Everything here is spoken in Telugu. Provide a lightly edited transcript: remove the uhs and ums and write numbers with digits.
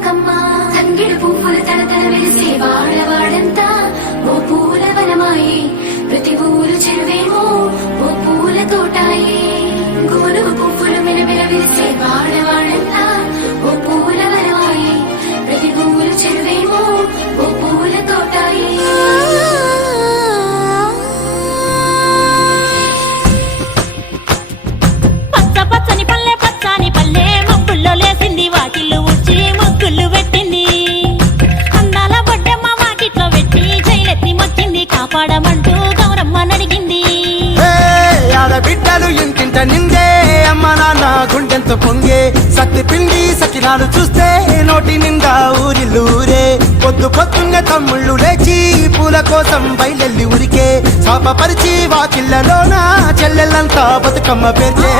బతుకమ్మ తంగిడు పువ్వులు తలతల వెలిసే వాడవాడంతా ఓ పూల వనమాయే ప్రతి ఊరు చెరువేమో ఓ పూల తోటాయే గునుగు పువ్వులు మెలమెల వెలిసే వాడవాడంతా ఓ పూల వనమాయే ప్రతి ఊరు చెరువేమో ఓ పూల తోటాయే పచ్చని పల్లె పచ్చని పల్లె మబ్బుల్లో లేసింది వాకిళ్ళు ఊడ్చి ముగ్గులు పెట్టింది అందాల బొడ్డమ్మ వాకిట్లో పెట్టి జైలెత్తి మొచ్చింది కాపాడమంటూ గౌరమ్మ నడిగింది ఆడబిడ్డలు ఇంటింట నిందే అమ్మ నాన్న గుండెంతో పొంగే సత్తి పిండి సకినాలు చూస్తే నోటి నిండా ఊరిల్లూరే పొద్దున్నే తమ్ముళ్ళు లేచి పూల కోసం బయలెల్లి ఉరికే శాపపరిచి వాకిళ్ళలోన చెల్లెళ్ళంతా బతుకమ్మ పేర్చే